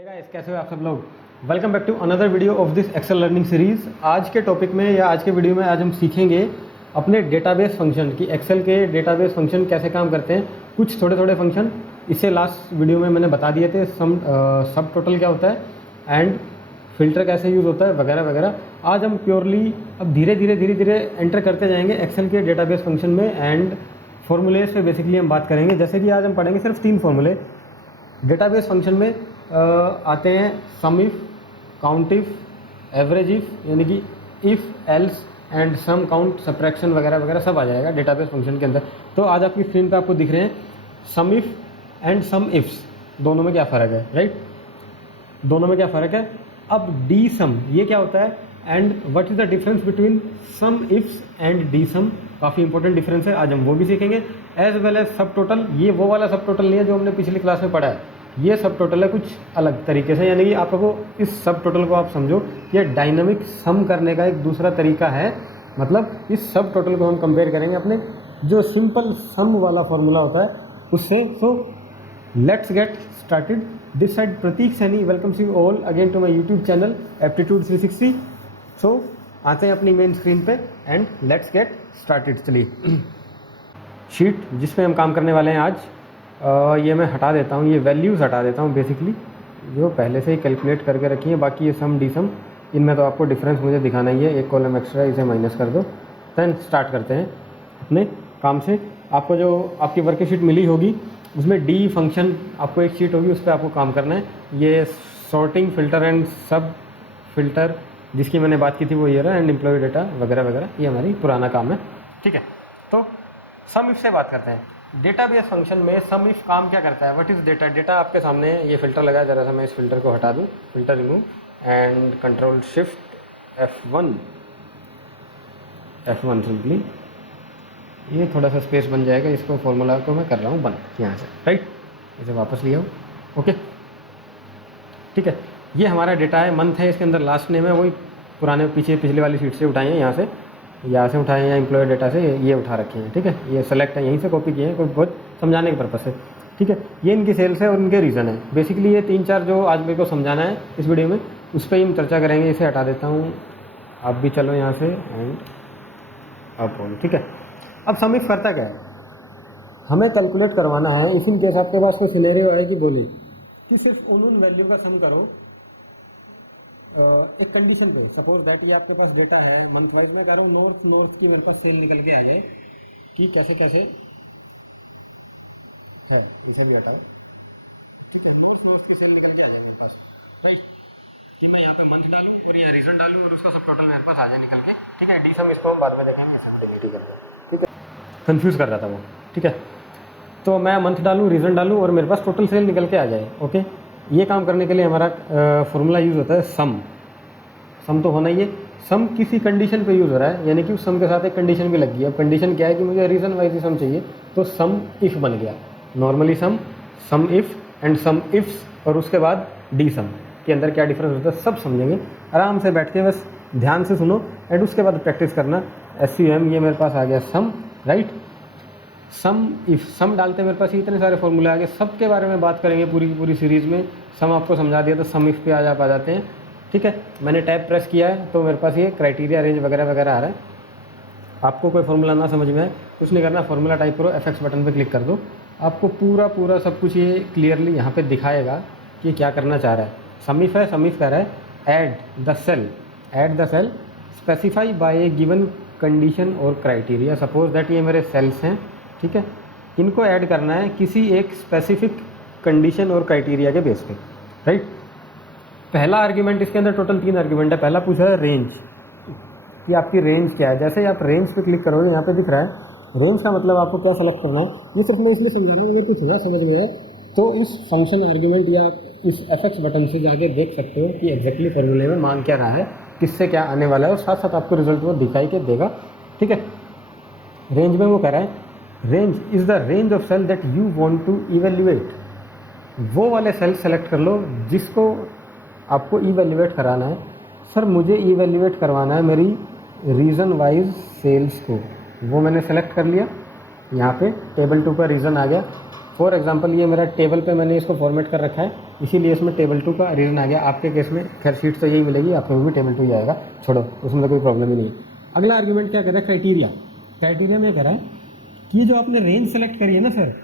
Hey guys, कैसे हो आप सब लोग। Welcome back to another video of this Excel learning series. आज के टॉपिक में या आज के वीडियो में आज हम सीखेंगे अपने डेटाबेस फंक्शन कि एक्सेल के डेटाबेस फंक्शन कैसे काम करते हैं। कुछ थोड़े थोड़े फंक्शन इससे लास्ट वीडियो में मैंने बता दिए थे, सब टोटल क्या होता है एंड फिल्टर कैसे यूज़ होता है वगैरह वगैरह। आज हम प्योरली अब धीरे धीरे एंटर करते जाएंगे एक्सेल के डेटाबेस फंक्शन में एंड फॉर्मूलेज पे बेसिकली हम बात करेंगे। जैसे कि आज हम पढ़ेंगे सिर्फ 3 फॉर्मूले डेटाबेस फंक्शन में आते हैं। Sum if, count if, average if, यानी कि if, else and sum, count, subtraction वगैरह वगैरह सब आ जाएगा डेटाबेस फंक्शन के अंदर। तो आज आपकी स्क्रीन पे आपको दिख रहे हैं sum if and some ifs, दोनों में क्या फ़र्क है, राइट। दोनों में क्या फ़र्क है। अब डी सम ये क्या होता है and what is the difference between sum ifs and D sum, काफ़ी इंपॉर्टेंट डिफरेंस है, आज हम वो भी सीखेंगे। As well as subtotal, ये वो वाला सब टोटल नहीं है जो हमने पिछली क्लास में पढ़ा है, ये सब टोटल है कुछ अलग तरीके से। यानी कि आपको इस सब टोटल को आप समझो ये डायनामिक सम करने का एक दूसरा तरीका है। मतलब इस सब टोटल को हम कंपेयर करेंगे अपने जो सिंपल सम वाला फॉर्मूला होता है उससे। So let's get started. This side Prateek Saini welcomes you all again to my YouTube channel aptitude 360। So आते हैं अपनी मेन स्क्रीन पे एंड लेट्स गेट स्टार्टेड। चलिए शीट जिस पे हम काम करने वाले हैं आज, ये मैं हटा देता हूँ, ये वैल्यूज़ हटा देता हूँ बेसिकली जो पहले से ही कैलकुलेट करके रखी है। बाकी ये सम डी सम इनमें तो आपको डिफरेंस मुझे दिखाना ही है, एक कॉलम एक्स्ट्रा इसे माइनस कर दो। देन स्टार्ट करते हैं अपने काम से। आपको जो आपकी वर्कशीट मिली होगी उसमें डी फंक्शन आपको एक शीट होगी, उस पर आपको काम करना है। ये सॉर्टिंग, फिल्टर एंड सब फिल्टर जिसकी मैंने बात की थी वो ये रहा, एंड एम्प्लॉय डेटा वगैरह वगैरह, ये हमारी पुराना काम है, ठीक है। तो सम इफ से बात करते हैं। डेटाबेस फंक्शन में सम इफ काम क्या करता है, व्हाट इज डेटा। डेटा आपके सामने है, ये फिल्टर लगा है, जरा सा मैं इस फिल्टर को हटा दूँ, filter remove and control shift F1 simply, ये थोड़ा सा स्पेस बन जाएगा। इसको फॉर्मूला को मैं कर रहा हूँ बंद यहाँ से, राइट। इसे वापस लिया हूँ, ओके, ठीक है। ये हमारा डेटा है, मंथ है, इसके अंदर लास्ट नेम है, वही पुराने पिछली वाली शीट से उठाए हैं, यहाँ से उठाए हैं, या एम्प्लॉय डेटा से ये उठा रखे हैं, ठीक है। ये सेलेक्ट है, यहीं से कॉपी किए हैं, कोई बहुत समझाने के पर्पज़ से, ठीक है। ये इनकी सेल्स है और इनके रीज़न है। बेसिकली ये 3-4 जो आज मेरे को समझाना है इस वीडियो में उस पर ही हम चर्चा करेंगे। इसे हटा देता हूँ, आप भी चलो यहाँ से एंड अप ऑन, ठीक है। अब सम इफ करता क्या है, हमें कैलकुलेट करवाना है। इसी केस आपके पास कोई सिनेरियो है कि बोले कि सिर्फ उन वैल्यू का सम करो एक कंडीशन पे। सपोज दैट ये आपके पास डेटा है मंथ वाइज, मैं कह रहा हूँ नॉर्थ की मेरे पास सेल निकल के आ गए कि कैसे कैसे है, इसे भी हटा, ठीक है। नॉर्थ की सेल निकल के आ जाए मेरे पास, राइट। कि मैं यहाँ पे मंथ डालूँ और या रीजन डालूँ और उसका सब टोटल मेरे पास आ जाए निकल के, ठीक है। डी सम इसको हम बाद में देखेंगे, ठीक है, ठीक है। कन्फ्यूज़ कर रहा था वो, ठीक है। तो मैं मंथ डालूँ, रीज़न डालूँ और मेरे पास टोटल सेल निकल के आ जाए, ओके। ये काम करने के लिए हमारा फॉर्मूला यूज़ होता है सम तो होना ही है। सम किसी कंडीशन पे यूज़ हो रहा है, यानी कि उस सम के साथ एक कंडीशन भी लग गई। अब कंडीशन क्या है कि मुझे रीज़न वाइज ही सम चाहिए, तो सम इफ़ बन गया। Normally some if and some ifs, और उसके बाद डी सम के अंदर क्या डिफरेंस होता है सब समझेंगे। आराम से बैठ के बस ध्यान से सुनो एंड उसके बाद प्रैक्टिस करना। SUM ये मेरे पास आ गया सम, राइट। सम इफ, सम डालते मेरे पास इतने सारे फॉर्मूले आ गए, सब के बारे में बात करेंगे पूरी सीरीज़ में। सम आपको समझा दिया तो सम इफ पे आ जाते हैं, ठीक है। मैंने टैब प्रेस किया है तो मेरे पास ये क्राइटेरिया रेंज वगैरह वगैरह आ रहा है। आपको कोई फॉर्मूला ना समझ में आए कुछ नहीं करना, फॉर्मूला टाइप करो, FX बटन पर क्लिक कर दो, आपको पूरा सब कुछ ये क्लियरली यहाँ पर दिखाएगा कि क्या करना चाह रहा है। सम इफ है, सम इफ कह रहा है add the cell specify by a given condition और क्राइटेरिया। सपोज दैट ये मेरे सेल्स हैं, ठीक है। इनको ऐड करना है किसी एक स्पेसिफिक कंडीशन और क्राइटेरिया के बेस पे, राइट। पहला आर्ग्यूमेंट, इसके अंदर टोटल 3 आर्ग्यूमेंट है। पहला पूछा है रेंज, कि आपकी रेंज क्या है। जैसे ही आप रेंज पे क्लिक करोगे यहाँ पे दिख रहा है रेंज का मतलब आपको क्या सेलेक्ट करना है। ये सिर्फ मैं इसलिए समझा रहा हूँ, अगर कुछ ज़्यादा समझ में आए तो इस फंक्शन आर्ग्यूमेंट या इस FX बटन से जाके देख सकते हो कि एग्जैक्टली फॉर्मूले में मांग क्या रहा है, किससे क्या आने वाला है, और साथ साथ आपको रिजल्ट वो दिखाई के देगा, ठीक है। रेंज में वो कह रहा है range is the range of cell that you want to evaluate. वो वाले सेल सेलेक्ट कर लो जिसको आपको इवेल्युएट कराना है। सर मुझे इवेल्युएट करवाना है मेरी रीज़न वाइज सेल्स को, वो मैंने सेलेक्ट कर लिया। यहाँ पे टेबल 2 का रीज़न आ गया। फॉर एग्जांपल ये मेरा टेबल पे मैंने इसको फॉर्मेट कर रखा है इसीलिए इसमें टेबल 2 का रीज़न आ गया। आपके केस में खैर शीट तो यही मिलेगी, आपको भी टेबल 2 ही आएगा, छोड़ो उसमें तो कोई प्रॉब्लम ही नहीं है। अगला आर्ग्यूमेंट क्या कह रहा है, क्राइटेरिया। क्राइटेरिया में कह रहा है कि जो आपने रेंज सेलेक्ट करी है ना सर,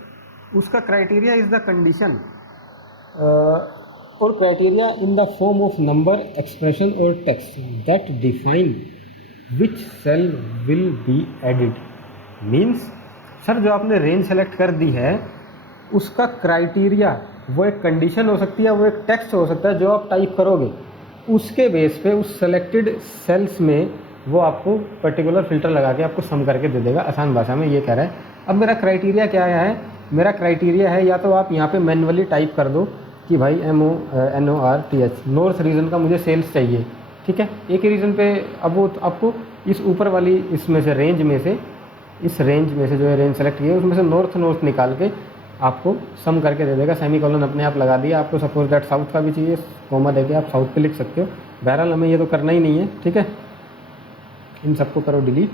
उसका क्राइटेरिया इज़ द कंडीशन और criteria in the form of number, expression और text that define which cell will be added. Means sir जो आपने रेंज सेलेक्ट कर दी है उसका क्राइटेरिया वो एक कंडीशन हो सकती है, वो एक टेक्स्ट हो सकता है जो आप टाइप करोगे, उसके बेस पे उस सेलेक्टेड सेल्स में वो आपको पर्टिकुलर फिल्टर लगा के आपको सम करके दे देगा। आसान भाषा में ये कह रहा है। अब मेरा क्राइटेरिया क्या है, मेरा क्राइटेरिया है या तो आप यहाँ पे मैनुअली टाइप कर दो कि भाई NORTH नॉर्थ रीजन का मुझे सेल्स चाहिए, ठीक है, एक ही रीजन पे। अब वो आपको इस ऊपर वाली इसमें से रेंज में से, इस रेंज में से जो है रेंज सेलेक्ट की है उसमें से नॉर्थ निकाल के आपको सम करके दे देगा। सेमी कॉलन अपने आप लगा दिया। आपको सपोज दैट साउथ का भी चाहिए, कॉमा देके आप साउथ पे लिख सकते हो। बहरहाल हमें ये तो करना ही नहीं है, ठीक है, इन सबको करो डिलीट,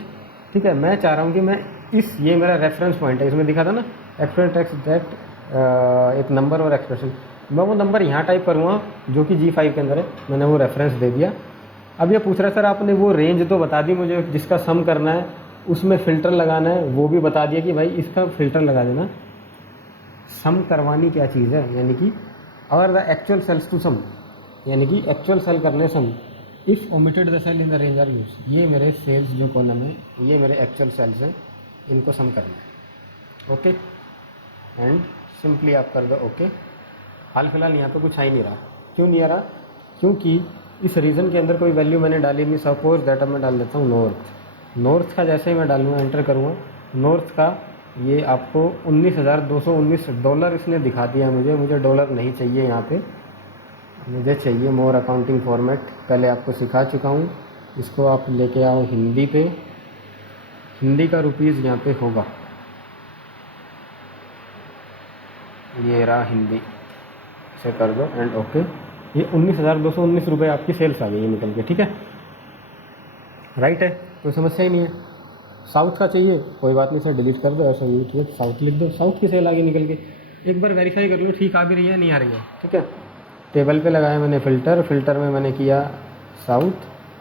ठीक है। मैं चाह रहा हूँ कि मैं ये मेरा रेफरेंस पॉइंट है, इसमें दिखा था ना एक्सप्रेशन टेक्स्ट दैट एक नंबर और एक्सप्रेशन, मैं वो नंबर यहाँ टाइप करूँगा जो कि G5 के अंदर है, मैंने वो रेफरेंस दे दिया। अब ये पूछ रहा है सर आपने वो रेंज तो बता दी मुझे जिसका सम करना है, उसमें फ़िल्टर लगाना है वो भी बता दिया कि भाई इसका फ़िल्टर लगा देना। सम करवानी क्या चीज़ है, यानी कि और the actual cells to sum, यानी कि एक्चुअल सेल करने sum, if omitted the cell in the range are used. ये मेरे सेल्स जो कॉलम है ये मेरे एक्चुअल सेल्स हैं, इनको सम करना है, ओके। एंड सिंपली आप कर दो ओके। हाल फिलहाल यहाँ पे कुछ आ ही नहीं रहा। क्यों नहीं आ रहा, क्योंकि इस रीजन के अंदर कोई वैल्यू मैंने डाली नहीं। सपोज दैट अब मैं डाल देता हूँ नॉर्थ का, जैसे ही मैं डालूँगा एंटर करूँगा नॉर्थ का, ये आपको $19,219 इसने दिखा दिया मुझे डॉलर नहीं चाहिए यहाँ पे, मुझे चाहिए मोर अकाउंटिंग फॉर्मेट। पहले आपको सिखा चुका हूँ, इसको आप लेके आओ हिंदी पे, हिंदी का रुपीज़ यहाँ पे होगा, ये रहा हिंदी से कर दो एंड ओके। ये 19,219 रुपये आपकी सेल्स आ गई है निकल के, ठीक है, राइट है, कोई समस्या ही नहीं है। साउथ का चाहिए कोई बात नहीं सर, डिलीट कर दो, ऐसा ठीक है, साउथ लिख दो, साउथ की सेल आ गई निकल के। एक बार वेरीफाई कर लो ठीक आ भी रही है नहीं आ रही है, ठीक है। टेबल पे लगाया मैंने फ़िल्टर में मैंने किया साउथ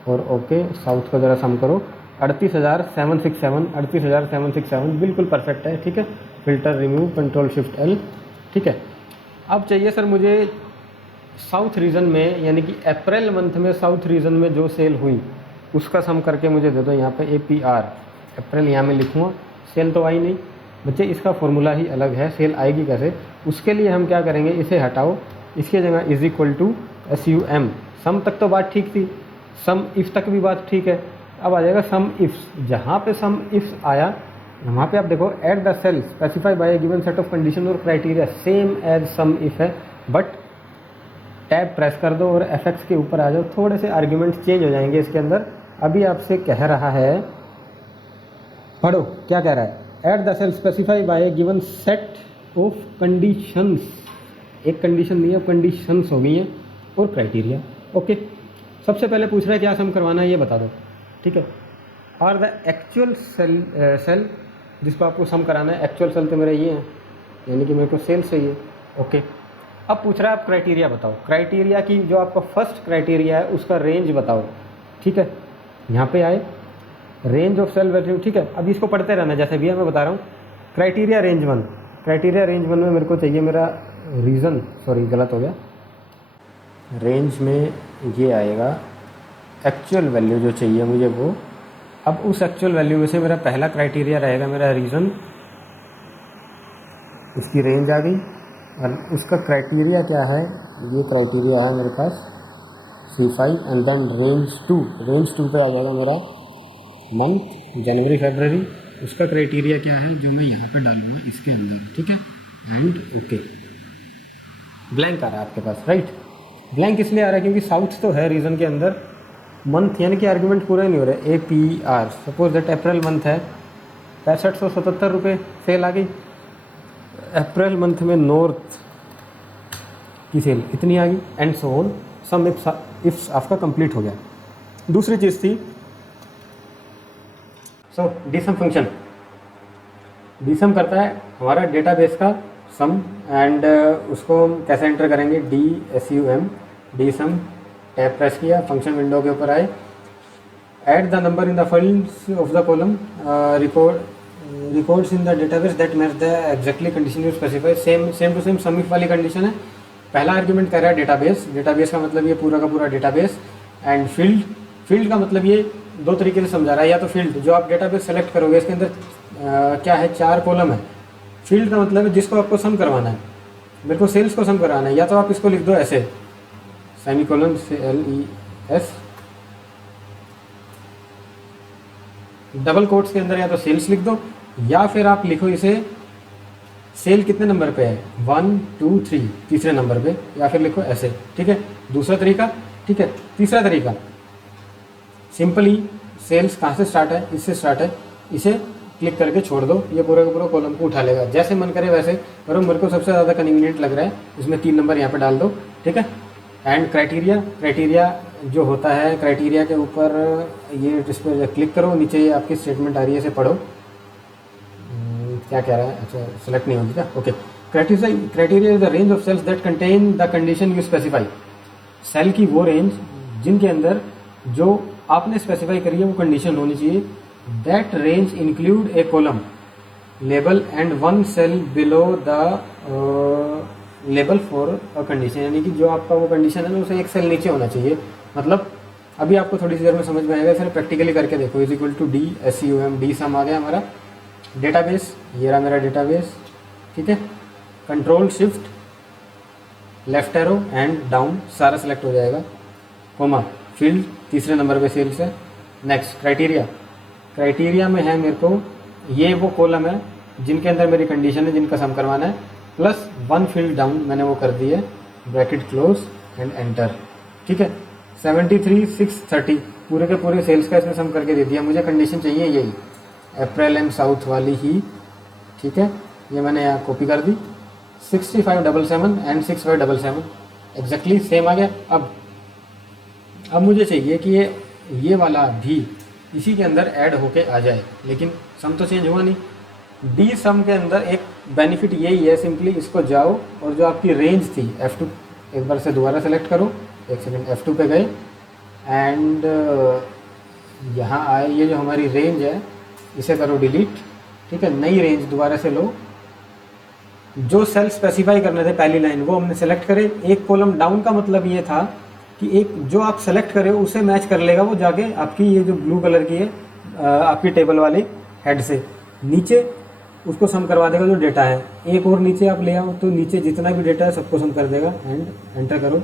और ओके। साउथ को ज़रा सम करो, 38,767 बिल्कुल परफेक्ट है, ठीक है। Filter remove, control shift L, ठीक है। अब चाहिए सर मुझे साउथ रीजन में, यानी कि अप्रैल मंथ में साउथ रीजन में जो सेल हुई उसका सम करके मुझे दे दो। यहाँ पे APR अप्रैल यहाँ में लिखूँगा, सेल तो आई नहीं बच्चे, इसका फॉर्मूला ही अलग है, सेल आएगी कैसे, उसके लिए हम क्या करेंगे, इसे हटाओ, इसकी जगह इज इक्वल टू SUM। सम तक तो बात ठीक थी, सम इफ तक भी बात ठीक है, अब आ जाएगा सम इफ्स। जहाँ पे सम इफ्स आया वहाँ पे आप देखो at the cell specify by given set of condition और criteria same as sum if है, बट टैब प्रेस कर दो और FX के ऊपर आ जाओ, थोड़े से आर्ग्यूमेंट चेंज हो जाएंगे इसके अंदर। अभी आपसे कह रहा है, पढ़ो क्या कह रहा है, at the cell specify by given set of conditions, एक कंडीशन नहीं है, कंडीशंस हो गई हैं और क्राइटेरिया, ओके। सबसे पहले पूछ रहा है क्या सम करवाना है ये बता दो, ठीक है। और द एक्चुअल सेल जिसको आपको सम कराना है, एक्चुअल सेल तो मेरा ये है, यानी कि मेरे को सेल चाहिए, ओके। अब पूछ रहा है आप क्राइटेरिया बताओ, क्राइटेरिया की जो आपका फर्स्ट क्राइटेरिया है उसका रेंज बताओ, ठीक है। यहाँ पे आए रेंज ऑफ सेल वैल्यू, ठीक है। अब इसको पढ़ते रहना जैसे भी है, मैं बता रहा हूँ। क्राइटेरिया रेंज 1, क्राइटेरिया रेंज 1 में मेरे को चाहिए मेरा रीज़न, सॉरी गलत हो गया, रेंज में ये आएगा एक्चुअल वैल्यू जो चाहिए मुझे वो। अब उस एक्चुअल वैल्यू में से मेरा पहला क्राइटेरिया रहेगा मेरा रीज़न, इसकी रेंज आ गई, और उसका क्राइटेरिया क्या है, ये क्राइटेरिया है मेरे पास C5 एंड देन रेंज 2 पे आ जाएगा मेरा मंथ जनवरी फरवरी, उसका क्राइटेरिया क्या है जो मैं यहाँ पे डालूँगा इसके अंदर, ठीक है, एंड ओके। ब्लैंक आ रहा है आपके पास, राइट। ब्लैंक इसलिए आ रहा है क्योंकि साउथ तो है रीजन के अंदर, मंथ यानी कि आर्गूमेंट पूरा नहीं हो रहा है। APR suppose that April month है, 6577 रुपये सेल आ गई। अप्रैल मंथ में नॉर्थ की सेल इतनी आ गई, and so on, some ifs आपका कंप्लीट हो गया। दूसरी चीज़ थी डीसम फंक्शन, डीसम करता है हमारा डेटाबेस का सम एंड उसको हम कैसे एंटर करेंगे, DSUM, D sum, tab press किया, फंक्शन विंडो के ऊपर आए, add the number in the fields of the column, records in the database that match the exactly condition you specify. Same to same sum if वाली condition है। पहला argument कह रहा है डेटाबेस, डेटाबेस का मतलब ये पूरा का पूरा डेटाबेस, एंड फील्ड का मतलब ये दो तरीके से समझा रहा है। या तो फील्ड जो आप डेटाबेस सेलेक्ट करोगे इसके अंदर क्या है, 4 कॉलम है। फील्ड का मतलब है जिसको आपको सम करवाना है, मेरे को सेल्स को सम करवाना है, या तो आप इसको लिख दो ऐसे सेमीकोलन CLES डबल कोट्स के अंदर, या तो सेल्स लिख दो, या फिर आप लिखो इसे सेल कितने नंबर पे है, 1 2 3, तीसरे नंबर पे, या फिर लिखो ऐसे। ठीक है, दूसरा तरीका। ठीक है, तीसरा तरीका सिंपली सेल्स कहाँ से स्टार्ट है, इससे स्टार्ट है, इसे क्लिक करके छोड़ दो, ये पूरे का पूरा कॉलम को उठा लेगा। जैसे मन करे वैसे करो, मेरे को सबसे ज़्यादा कन्वीनियंट लग रहा है, इसमें 3 नंबर यहाँ पे डाल दो। ठीक है, एंड क्राइटेरिया जो होता है, क्राइटेरिया के ऊपर ये इस पर क्लिक करो, नीचे ये आपकी स्टेटमेंट आ रही है, इसे पढ़ो। क्या कह रहा है, अच्छा सेलेक्ट नहीं होगी क्या, okay. Criteria is the range of cells that contain the condition you specify. Cell की वो रेंज जिनके अंदर जो आपने स्पेसिफाई करी है वो कंडीशन होनी चाहिए। That range include A column label and 1 cell below the label for a condition, यानी कि जो आपका वो कंडीशन है ना उसे एक सेल नीचे होना चाहिए। मतलब अभी आपको थोड़ी सी देर में समझ में आएगा, फिर प्रैक्टिकली करके देखो। Is equal to DSUM, D sum आ गया हमारा डेटाबेस, ये रहा मेरा डेटाबेस। ठीक है, control shift left arrow and down सारा सेलेक्ट हो जाएगा, कोमा फील्ड तीसरे नंबर पे सेल्स है। नेक्स्ट क्राइटेरिया में है मेरे को ये वो कॉलम है जिनके अंदर मेरी कंडीशन है, जिनका सम करवाना है, प्लस 1 फील्ड डाउन मैंने वो कर दी है, ब्रैकेट क्लोज एंड एंटर। ठीक है, 73 630 पूरे के पूरे सेल्स का इसमें सम करके दे दिया। मुझे कंडीशन चाहिए यही, अप्रैल एंड साउथ वाली ही। ठीक है, ये मैंने यहाँ कॉपी कर दी, 6577 एंड 6577 एग्जैक्टली सेम आ गया। अब मुझे चाहिए कि ये वाला भी इसी के अंदर ऐड होके आ जाए, लेकिन सम तो चेंज हुआ नहीं। डी सम के अंदर एक बेनिफिट यही है, सिंपली इसको जाओ और जो आपकी रेंज थी F2 एक बार से दोबारा सेलेक्ट करो, एक सेकेंड F2 पे गए एंड यहाँ आए, ये जो हमारी रेंज है इसे करो डिलीट। ठीक है, नई रेंज दोबारा से लो, जो सेल स्पेसिफाई करने थे पहली लाइन वो हमने सेलेक्ट करे। एक कॉलम डाउन का मतलब ये था कि एक जो आप सेलेक्ट करे उसे मैच कर लेगा वो जाके आपकी ये जो ब्लू कलर की है आपकी टेबल वाली हेड से नीचे उसको सम करवा देगा जो डेटा है। एक और नीचे आप ले आओ तो नीचे जितना भी डेटा है सबको सम कर देगा एंड एंटर करो,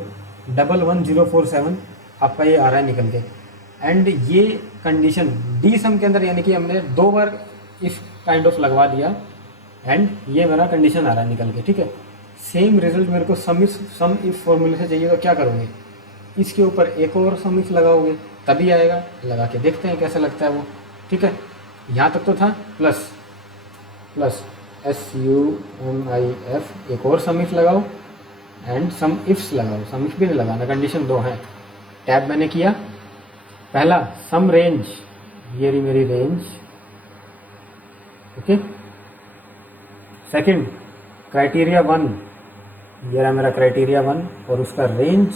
11047 आपका ये आ रहा है निकल के। एंड ये कंडीशन डी सम के अंदर यानी कि हमने 2 बार इफ काइंड ऑफ लगवा दिया एंड ये मेरा कंडीशन आ रहा है निकल के। ठीक है, सेम रिजल्ट मेरे को सम इफ फॉर्मूले से चाहिए, तो क्या करोगे, इसके ऊपर एक और सम इफ लगाओगे तभी आएगा। लगा के देखते हैं कैसा लगता है वो। ठीक है, यहाँ तक तो था प्लस SUMIF, एक और सम इफ लगाओ एंड सम इफ्स लगाओ, सम इफ भी नहीं लगाना, कंडीशन 2 है। टैब मैंने किया, पहला सम रेंज, ये रही मेरी रेंज। ओके, सेकंड क्राइटेरिया 1, ये रहा मेरा क्राइटेरिया 1 और उसका रेंज।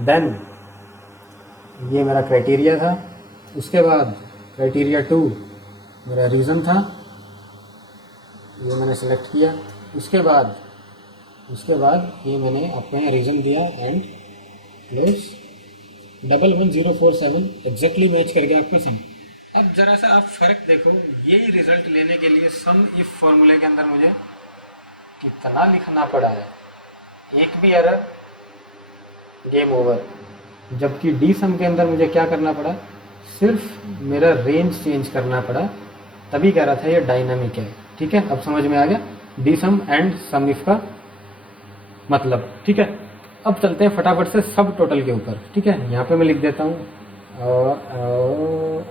देन ये मेरा क्राइटेरिया था, उसके बाद क्राइटेरिया 2 मेरा रीज़न था, ये मैंने सेलेक्ट किया। उसके बाद ये मैंने आपको यहाँ रीज़न दिया एंड क्लोज, 11047 एग्जैक्टली मैच करके आपका सम। अब ज़रा सा आप फ़र्क देखो, यही रिज़ल्ट लेने के लिए सम इफ फॉर्मूले के अंदर मुझे कितना लिखना पड़ा है, एक भी एरर गेम ओवर। जबकि डी सम के अंदर मुझे क्या करना पड़ा, सिर्फ मेरा रेंज चेंज करना पड़ा, तभी कह रहा था ये डायनामिक है। ठीक है, अब समझ में आ गया D sum and sum if का मतलब। ठीक है, अब चलते हैं फटाफट से सब टोटल के ऊपर। ठीक है, यहाँ पे मैं लिख देता हूँ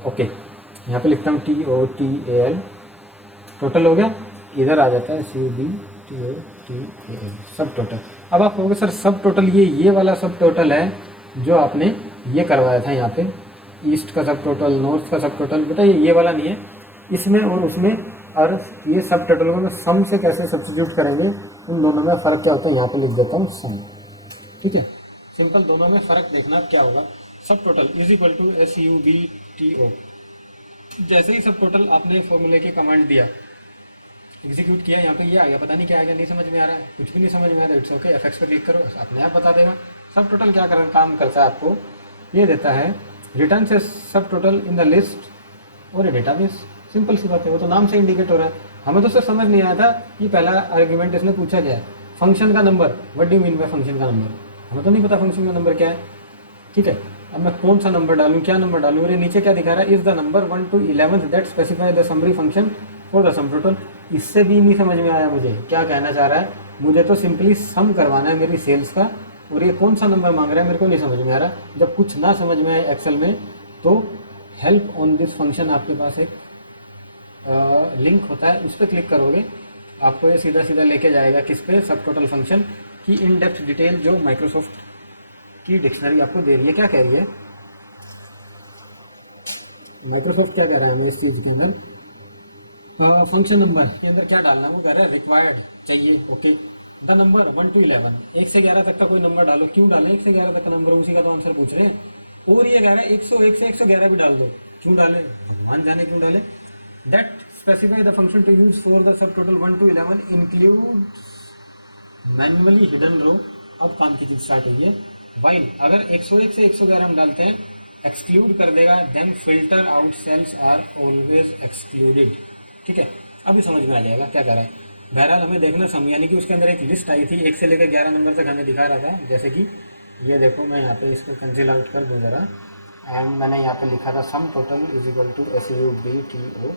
ओके, यहाँ पे लिखता हूँ TOTAL, टोटल हो गया, इधर आ जाता है CBTOTAL सब टोटल। अब आप कहोगे सर सब टोटल ये वाला सब टोटल है जो आपने ये करवाया था यहाँ पे, ईस्ट का सब टोटल, नॉर्थ का सब टोटल। बेटा ये वाला नहीं है, इसमें और उसमें और ये सब टोटल को मैं सम से कैसे सब्स्टिट्यूट करेंगे, उन दोनों में फ़र्क क्या होता है यहाँ पे लिख देता हूँ सम। ठीक है, सिंपल, दोनों में फ़र्क देखना क्या होगा। Sub total is equal to SUBTO। जैसे ही सब टोटल आपने फॉर्मूले की कमांड दिया, एग्जीक्यूट किया, यहाँ पे ये आ गया, पता नहीं क्या आएगा, नहीं समझ में आ रहा है, कुछ भी नहीं समझ में आ रहा है, इट्स ओके, FX पे क्लिक करो, अपने आप बता देगा। सब टोटल क्या कर काम करता है, आपको ये देता है रिटर्न से सब टोटल इन द लिस्ट और डेटाबेस। सिंपल सी बात है, वो तो नाम से इंडिकेट हो रहा है। हमें तो सिर्फ समझ नहीं आया था कि पहला आर्ग्यूमेंट इसने पूछा क्या है, फंक्शन का number. What do mean by function का नंबर, हमें तो नहीं पता फंक्शन का नंबर क्या है। ठीक है, अब मैं कौन सा नंबर डालूं, क्या नंबर डालूं, और ये नीचे क्या दिखा रहा है, is the number 1 to 11 that specify the summary function for the sum total. इससे भी नहीं समझ में आया मुझे क्या कहना चाह रहा है। मुझे तो सिंपली सम करवाना है मेरी सेल्स का, और ये कौन सा नंबर मांग रहा है मेरे को नहीं समझ में आ रहा। जब कुछ ना समझ में आए एक्सेल में, तो हेल्प ऑन दिस फंक्शन आपके पास एक लिंक होता है, उस पर क्लिक करोगे, आपको ये सीधा सीधा लेके जाएगा किस पे, सब टोटल फंक्शन की इन डेप्थ डिटेल जो माइक्रोसॉफ्ट की डिक्शनरी आपको दे रही है। क्या कह रही है माइक्रोसॉफ्ट, क्या कह रहा है हमें इस चीज़ के अंदर, फंक्शन नंबर के अंदर क्या डालना है, वो कह रहा है रिक्वायर्ड चाहिए। ओके, द नंबर 1 to 11, 1 से 11 तक का कोई नंबर डालो। क्यों डालें 1 से 11 तक का नंबर, उसी का तो आंसर पूछ रहे हैं। और ये कह रहा है 101 से 111 भी डाल दो, क्यों डाले, भगवान जाने क्यों डाले। That specify the function to use for the subtotal 1 to 11 include manually hidden row. अब काम की चीज स्टार्ट हुई है। वाइल अगर 101 से 111 हम डालते हैं, एक्सक्लूड कर देगा, then filter out cells are always excluded. ठीक है, अभी समझ में आ जाएगा क्या कर रहा है। बहरहाल हमें देखना सम, यानी कि उसके अंदर एक लिस्ट आई थी 1 से लेकर 11 नंबर तक हमें दिखा रहा था। जैसे कि ये देखो, मैं यहाँ पे इसको कैंसिल आउट कर दूँ ज़रा, एंड मैंने यहाँ पे लिखा था sum total is equal to SUBTO।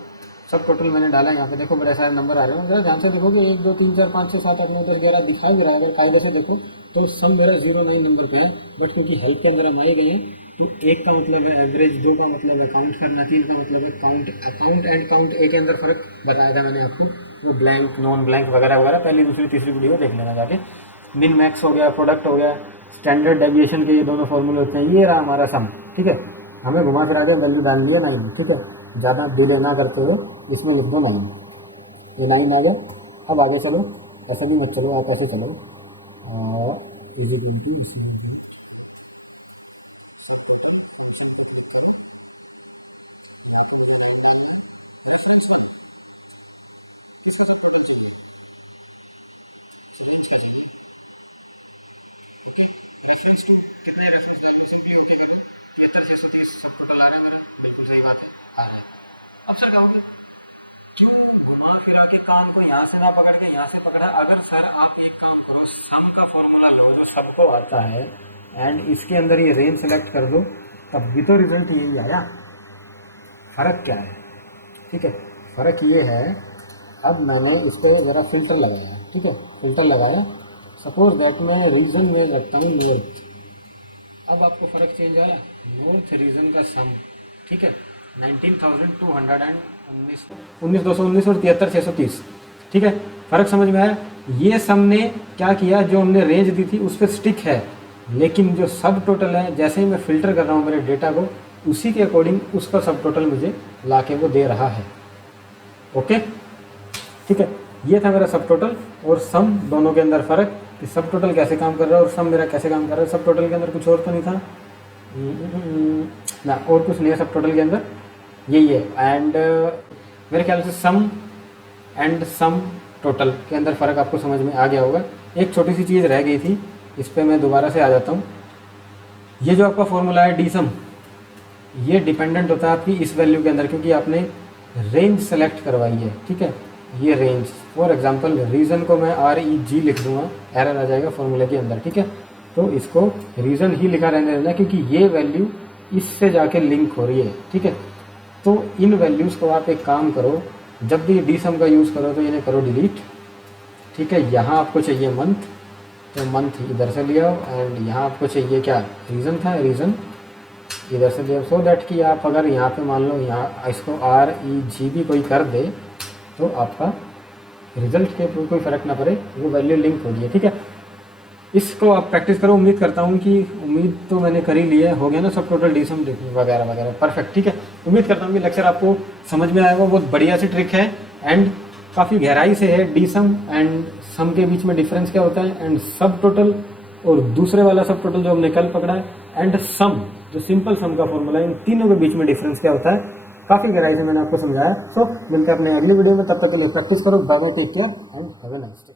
Sub total मैंने डाला, यहाँ पे देखो बड़े सारे नंबर आ रहे हैं, जरा ध्यान से देखोगे 1 2 3 4 5 6 7 8 9 10 11 दिखा भी रहा है। अगर कायदे से देखो तो सम मेरा 09 नंबर पे है, बट क्योंकि हेल्प के अंदर हम आए गए हैं, तो 1 का मतलब है एवरेज, 2 का मतलब है काउंट करना, 3 का मतलब है काउंट। अकाउंट एंड काउंट ए के अंदर फर्क बताया था मैंने आपको, वो ब्लैंक नॉन ब्लैंक वगैरह वगैरह, पहली दूसरी तीसरी वीडियो देख लेना जाके। मिन मैक्स हो गया, प्रोडक्ट हो गया, स्टैंडर्ड डेविएशन के ये दोनों फॉर्मूले होते हैं। ये रहा हमारा सम। ठीक है, हमें घुमा फिरा के वैल्यू डाल लिया 9। ठीक है, ज़्यादा डिले ना करते हुए इसमें लिख दो 9। ये 9 आ गया। अब आगे चलो, ऐसे भी मत चलो, आप ऐसे चलो, रेफरेंस टू कितने रेफरेंस ले लो, सिंपली ओके करो, 73 630 सब टोटल आ रहा है मेरा, बिल्कुल सही बात है, आ रहा है। अब सर कहोगे क्यों घुमा फिरा के काम को यहाँ से ना पकड़ के यहाँ से पकड़ा। अगर सर आप एक काम करो, सम का फॉर्मूला लो जो सबको आता है, एंड इसके अंदर ये रेंज सेलेक्ट कर दो, तब भी तो रिजल्ट यही आया। फ़र्क क्या है, ठीक है, फ़र्क ये है, अब मैंने इस पर ज़रा फिल्टर लगाया। ठीक है, फिल्टर लगाया, सपोज दैट मैं रीजन में रखता हूँ नॉर्थ। अब आपको फ़र्क चेंज आया, नॉर्थ रीजन का सम। ठीक है, 19,219, 19,219 और 73,630। ठीक है, फ़र्क समझ में आया। ये सम ने क्या किया, जो हमने रेंज दी थी उस पर स्टिक है, लेकिन जो सब टोटल है, जैसे ही मैं फ़िल्टर कर रहा हूँ मेरे डेटा को, उसी के अकॉर्डिंग उसका सब टोटल मुझे ला के वो दे रहा है। ओके, ठीक है, ये था मेरा सब टोटल और सम, दोनों के अंदर फ़र्क कि सब टोटल कैसे काम कर रहा है और सम मेरा कैसे काम कर रहा है। सब टोटल के अंदर कुछ और तो नहीं था ना, और कुछ नहीं है सब टोटल के अंदर, यही है। एंड मेरे ख्याल से सम एंड सम टोटल के अंदर फ़र्क आपको समझ में आ गया होगा। एक छोटी सी चीज़ रह गई थी, इस पर मैं दोबारा से आ जाता हूँ। ये जो आपका फॉर्मूला है डी सम, ये डिपेंडेंट होता है आपकी इस वैल्यू के अंदर, क्योंकि आपने रेंज सेलेक्ट करवाई है। ठीक है, ये रेंज, फॉर एग्जांपल रीज़न को मैं REG लिख दूंगा, एरर आ जाएगा फॉर्मूले के अंदर। ठीक है, तो इसको रीज़न ही लिखा रहने देना, क्योंकि ये वैल्यू इससे जाके लिंक हो रही है। ठीक है, तो इन वैल्यूज़ को आप एक काम करो, जब भी डी सम का यूज़ करो तो इन्हें करो डिलीट। ठीक है, यहाँ आपको चाहिए मंथ, तो मंथ इधर से ले आओ, एंड यहाँ आपको चाहिए क्या, रीज़न था, रीज़न इधर से ले आओ, सो दैट कि आप अगर यहाँ पे मान लो यहाँ इसको REG भी कोई कर दे तो आपका रिजल्ट के कोई फ़र्क ना पड़े, वो वैल्यू लिंक हो रही है। ठीक है, इसको आप प्रैक्टिस करो। उम्मीद करता हूँ कि, उम्मीद तो मैंने कर ही लिया है, हो गया ना सब टोटल डी सम वगैरह वगैरह, परफेक्ट। ठीक है, उम्मीद करता हूँ कि लेक्चर आपको समझ में आएगा। बहुत बढ़िया सी ट्रिक है, एंड काफ़ी गहराई से है। डी सम एंड सम के बीच में डिफरेंस क्या होता है, एंड सब टोटल और दूसरे वाला सब टोटल जो हमने कल पकड़ा है, एंड सम जो सिंपल सम का फॉर्मूला है, इन तीनों के बीच में डिफरेंस क्या होता है, काफ़ी गहराई से मैंने आपको समझाया। सो मिलकर अपने अगली वीडियो में, तब तक के लिए प्रैक्टिस करो। Bye bye, take care and have a nice day.